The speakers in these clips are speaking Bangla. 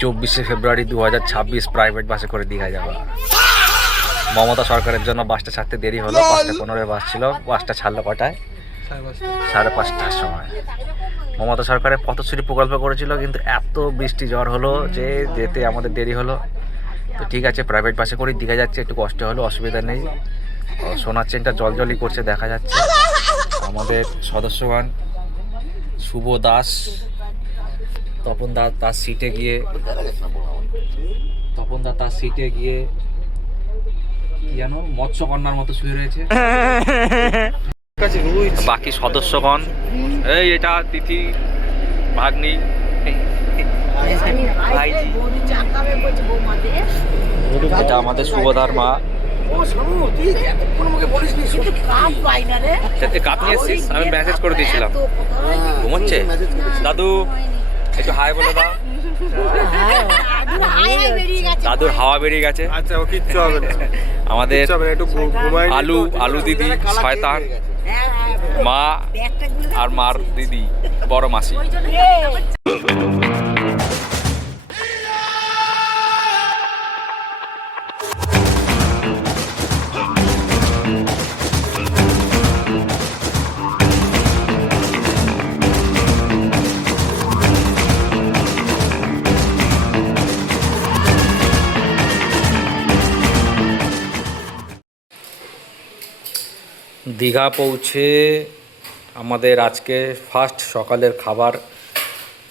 24শে ফেব্রুয়ারি 2026 প্রাইভেট বাসে করে দীঘা যাবো। মমতা সরকারের জন্য বাসটা ছাড়তে দেরি হলো। 5:15 বাস ছিল, বাসটা ছাড়লো কটায়? 5:30টার সময়। মমতা সরকারের পথশ্রী প্রকল্প করেছিল, কিন্তু এত বৃষ্টি ঝড় হলো যে যেতে আমাদের দেরি হলো। তো ঠিক আছে, প্রাইভেট বাসে করেই দীঘা যাচ্ছে, একটু কষ্ট হলো, অসুবিধা নেই। সোনার চেনটা জলজলই করছে দেখা যাচ্ছে। আমাদের সদস্যগণ শুভ দাস, তপন দা তার সিটে গিয়ে কি জানো মৎস্যকন্যার মতো শুয়ে রয়েছে। বাকি সদস্যগণ, এই এটা তিথি ভাগ্নি, এটা আমাদের শুভদার মা। কাপ নিয়ে এসছিস? আমি মেসেজ করে দিয়েছিলাম। ঘুমোচ্ছে দাদু, একটু হাই বলে দাও। দাদুর হাওয়া বেরিয়ে গেছে। আচ্ছা, ও কিচ্ছু হবে না। আমাদের আলু দিদি, শয়তান মা আর মার দিদি, বড় মাসি। দীঘা পৌঁছে আমাদের আজকে ফার্স্ট সকালের খাবার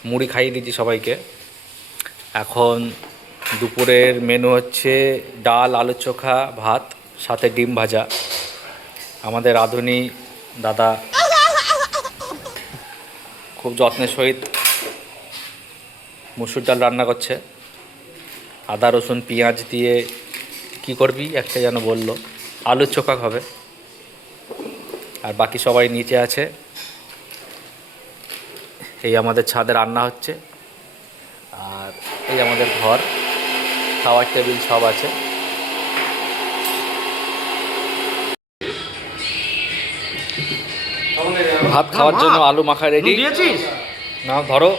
মুড়ি খাইয়ে দিয়েছি সবাইকে। এখন দুপুরের মেনু হচ্ছে ডাল, আলু চোখা, ভাত, সাথে ডিম ভাজা। আমাদের রাঁধুনি দাদা খুব যত্নের সহিত মুসুর ডাল রান্না করছে। আদা রসুন পেঁয়াজ দিয়ে কি করবি একটা যেন বললো, আলু চোখা হবে। আর বাকি সবাই নিচে আছে। এই আমাদের ছাদে রান্না হচ্ছে, আর এই আমাদের ঘর, খাওয়ার টেবিল সব আছে। ভাত খাওয়ার জন্য আলু মাখা রেডি। না ধরো,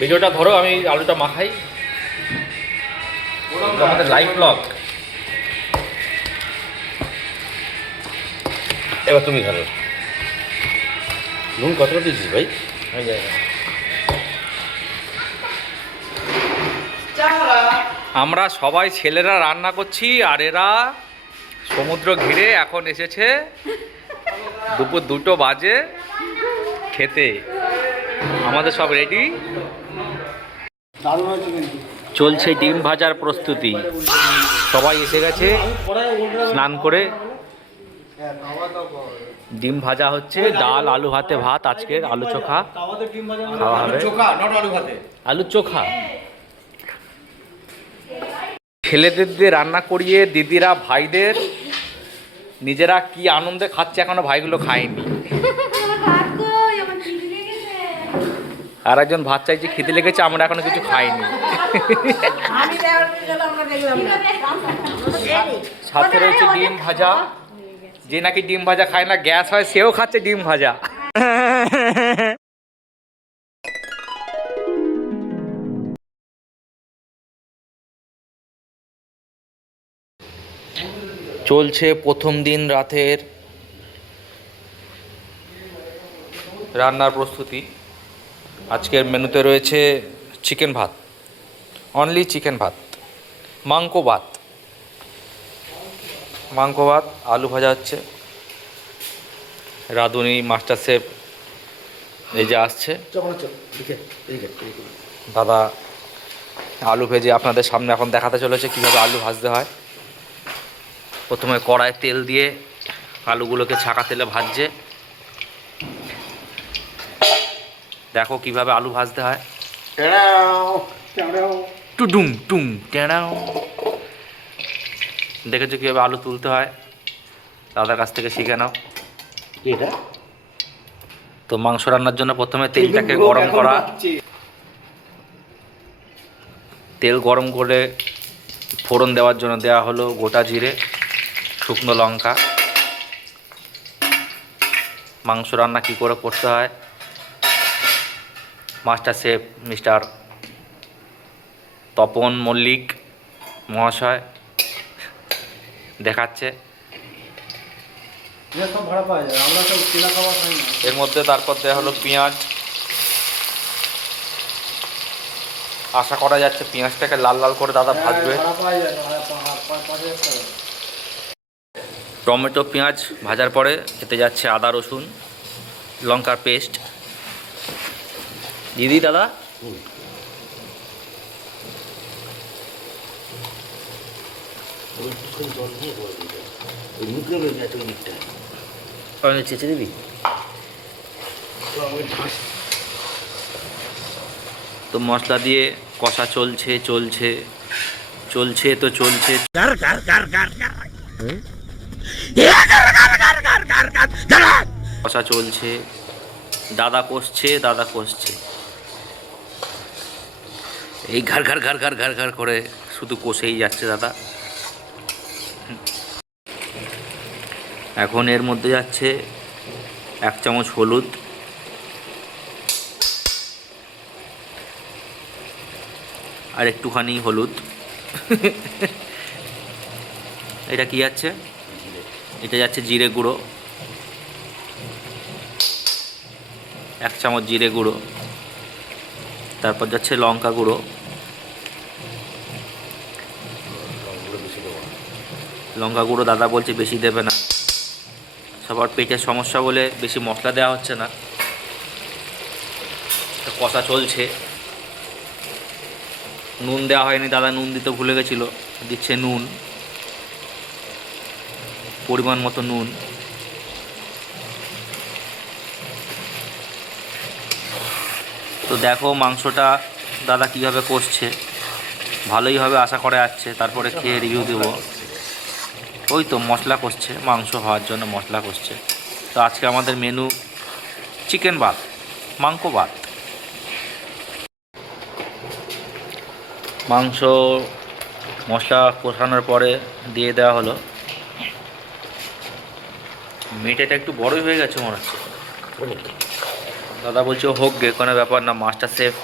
ভিডিওটা ধরো, আমি আলুটা মাখাই। আমাদের লাইভ ব্লগ। এবার তুমি ধরো। নুন কতটা দিয়েছিস ভাই? আমরা সবাই ছেলেরা রান্না করছি, আর এরা সমুদ্র ঘিরে এখন এসেছে। দুপুর 2টো বাজে খেতে। আমাদের সব রেডি, চলছে ডিম ভাজার প্রস্তুতি। সবাই এসে গেছে স্নান করে। ডিম ভাজা হচ্ছে, ডাল, আলু ভাতে ভাত, আজকের আলু চোখা খাওয়া হবে। আলু চোখা ছেলেদের দিয়ে রান্না করিয়ে দিদিরা ভাইদের, নিজেরা কি আনন্দে খাচ্ছে, এখনো ভাইগুলো খায়নি। আর একজন ভাত চাইছে, খিদে লেগেছে, আমরা এখনো কিছু খাইনি। সাথে রয়েছে ডিম ভাজা। যে নাকি ডিম ভাজা খায় না, গ্যাস হয়, সেও খাচ্ছে ডিম ভাজা। চলছে প্রথম দিন রাতের রান্নার প্রস্তুতি। আজকের মেনুতে রয়েছে চিকেন ভাত, অনলি চিকেন ভাত, মাংস ভাত, আলু ভাজা হচ্ছে। রাঁধুনি মাস্টার শেফ এই যে আসছে দাদা, আলু ভেজে আপনাদের সামনে এখন দেখাতে চলেছে কীভাবে আলু ভাজতে হয়। প্রথমে কড়ায় তেল দিয়ে আলুগুলোকে ছাকা তেলে ভাজছে। দেখো কিভাবে আলু ভাজতে হয়। টুডুম টুম টেড়াও। দেখেছো কীভাবে আলু তুলতে হয়, দাদার কাছ থেকে শিখে নাও। এটা তো মাংস রান্নার জন্য প্রথমে তেলটাকে গরম করা। তেল গরম করে ফোড়ন দেওয়ার জন্য দেওয়া হলো গোটা জিরে, শুকনো লঙ্কা। মাংস রান্না কী করে করতে হয় master chef mister Tapan Mallick মহাশয় দেখাচ্ছে। সব ভাড়া পাওয়া যায়, আমরা সব কেনা খাবার খাই না। এর মধ্যে তারপর দেওয়া হলো পেঁয়াজ। আশা করা যাচ্ছে পেঁয়াজটাকে লাল লাল করে দাদা ভাজবে। ভাড়া পাওয়া যায় 5,000 টাকা। টমেটো পেঁয়াজ ভাজার পরে এতে যাচ্ছে আদা রসুন লঙ্কার পেস্ট। দিদি দাদা চেঁচে দিবি। তো মশলা দিয়ে কষা চলছে চলছে চলছে তো চলছে। কষা চলছে, দাদা কষছে এই ঘাড় ঘাড় ঘাড় ঘাড় ঘাড় ঘাড় করে শুধু কষেই যাচ্ছে দাদা। এখন এর মধ্যে যাচ্ছে 1 চামচ হলুদ, আর একটুখানি হলুদ। এটা কি যাচ্ছে? এটা যাচ্ছে জিরে গুঁড়ো, 1 চামচ জিরে গুঁড়ো। তারপর যাচ্ছে লঙ্কা গুঁড়ো, লঙ্কা গুঁড়ো দাদা বলছে বেশি দেবে না, সবার পেটের সমস্যা বলে বেশি মশলা দেওয়া হচ্ছে না। কষা চলছে। নুন দেওয়া হয়নি, দাদা নুন দিতে ভুলে গেছিলো, দিচ্ছে নুন, পরিমাণ মতো নুন। তো দেখো মাংসটা দাদা কীভাবে কষছে, ভালোই হবে আশা করে যাচ্ছে। তারপরে খেয়ে রিভিউ দেবো। ওই তো মশলা কষছে, মাংস হওয়ার জন্য মশলা কষছে। তো আজকে আমাদের মেনু চিকেন ভাত, মাংস ভাত। মাংস মশলা কষানোর পরে দিয়ে দেওয়া হলো। মেয়েটা একটু বড়ই হয়ে গেছে মনে হচ্ছে। দাদা বলছে হোক গে, কোনো ব্যাপার না। Master chef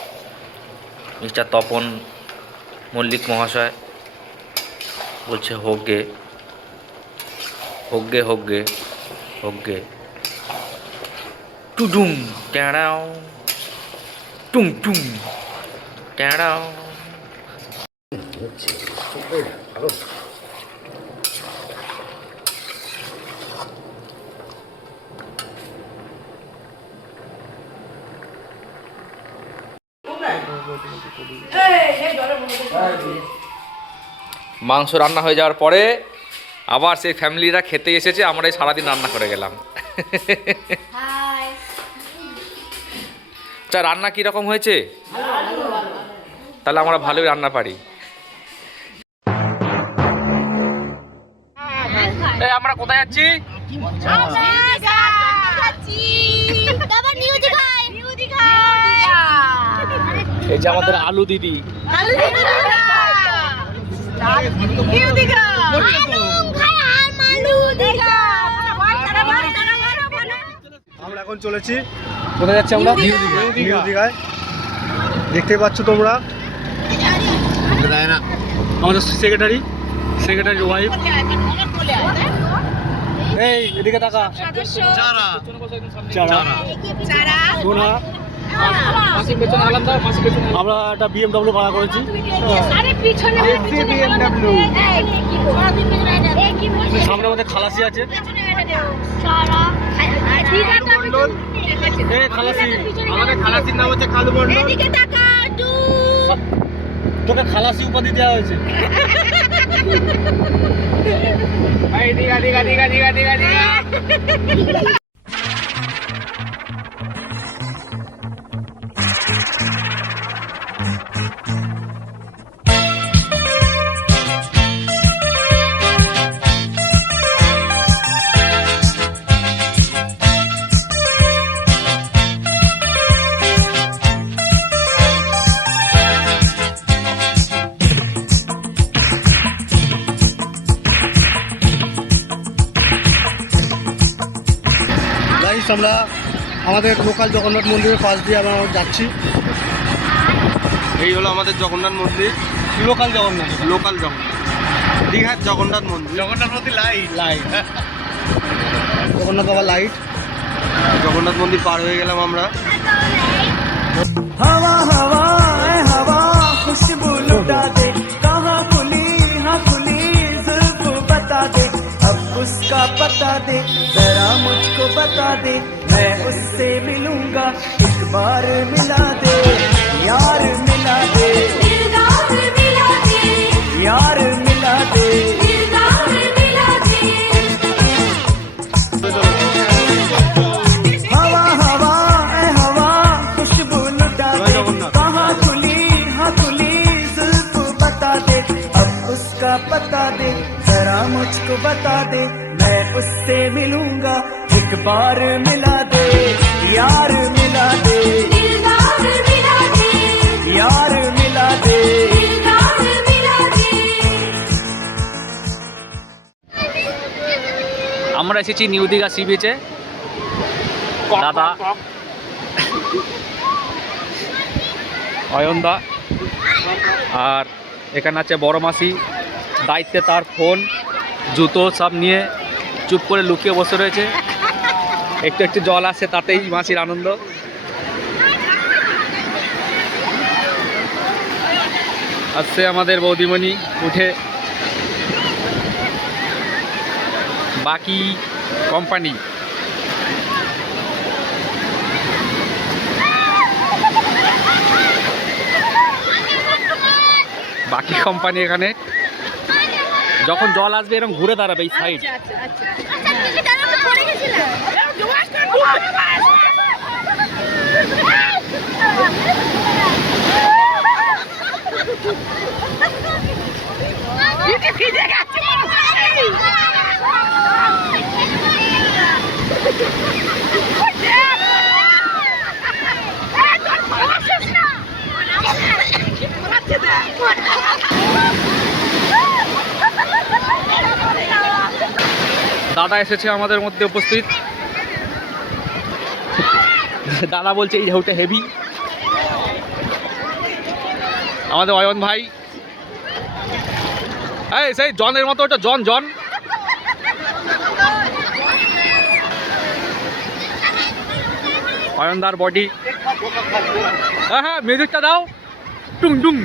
mister Tapan Mallick মহাশয় বলছে হোক গে হোক গে হোক গে হোক গে। টুডুম ট্যাঁড়াও টুম টুম ট্যাঁড়াও। মাংস রান্না হয়ে যাওয়ার পরে আবার সেই ফ্যামিলিরা খেতে এসেছে, আমরা এই সারাদিন রান্না করে গেলাম। আচ্ছা, রান্না কীরকম হয়েছে? তাহলে আমরা ভালোই রান্না পারি। আমরা কোথায় যাচ্ছি? এই যে আমাদের আলু দিদি। আমরা এখন চলেছি, কোথায় যাচ্ছি আমরা? নিউ দীঘায়। দেখতে পাচ্ছ তোমরা আমাদের সেক্রেটারি ওয়াইফ। এই এদিকে তাকা। সোনা, আমরা একটা BMW ভাড়া করেছি। সামনে আমাদের খালাসি আছে। আমাদের খালাসির নাম হচ্ছে খালু মন্ডল। তোকে খালাসি উপাধি দেওয়া হয়েছে। আমরা আমাদের লোকাল জগন্নাথ মন্দিরের পাশ দিয়ে আমরা যাচ্ছি। এই হলো আমাদের জগন্নাথ মন্দির। লোকাল জগন্নাথ, লোকাল জগন্নাথ, দীঘার জগন্নাথ মন্দির। জগন্নাথ মন্দির লাইট জগন্নাথ বাবা লাইট। জগন্নাথ মন্দির পার হয়ে গেলাম আমরা। हवा हवा ऐ हवा खुशबू लुटा दे, कहाँ खुली हाँ खुली जुल्फ बता दे, अब उसका पता दे जरा मुझको बता दे, मैं उससे मिलूंगा एक बार मिला दे, यार मिला दे, यार मिला दे। हवा हवा ऐ हवा खुशबू लुटा दे, कहाँ खुली हाँ खुली जुल्फ बता दे, अब उसका पता दे जरा मुझको बता दे, मैं उससे मिलूंगा एक बार मिला दे, यार मिला दे, यार मिला दे। আমরা এসেছি নিউ দীঘা সি বিচে। দাদা অয়নদা আর এখানে আছে বড় মাসি, দায়িত্বে তার ফোন জুতো সব নিয়ে চুপ করে লুকিয়ে বসে রয়েছে। একটু একটু জল আসছে, তাতেই মাসির আনন্দ। আসছে আমাদের বৌদিমণি উঠে। বাকি কোম্পানি এখানে যখন জল আসবে এরকম ঘুরে দাঁড়াবে এই সাইড। দাদা এসেছে আমাদের মধ্যে উপস্থিত। দাদা বলছে এই ঢেউটা হেভি। আমাদের অয়ন ভাই, এই সেই জনের মতো, ওটা জন অয়নদার বডি। হ্যাঁ মিউজিকটা দাও, টুং টুং।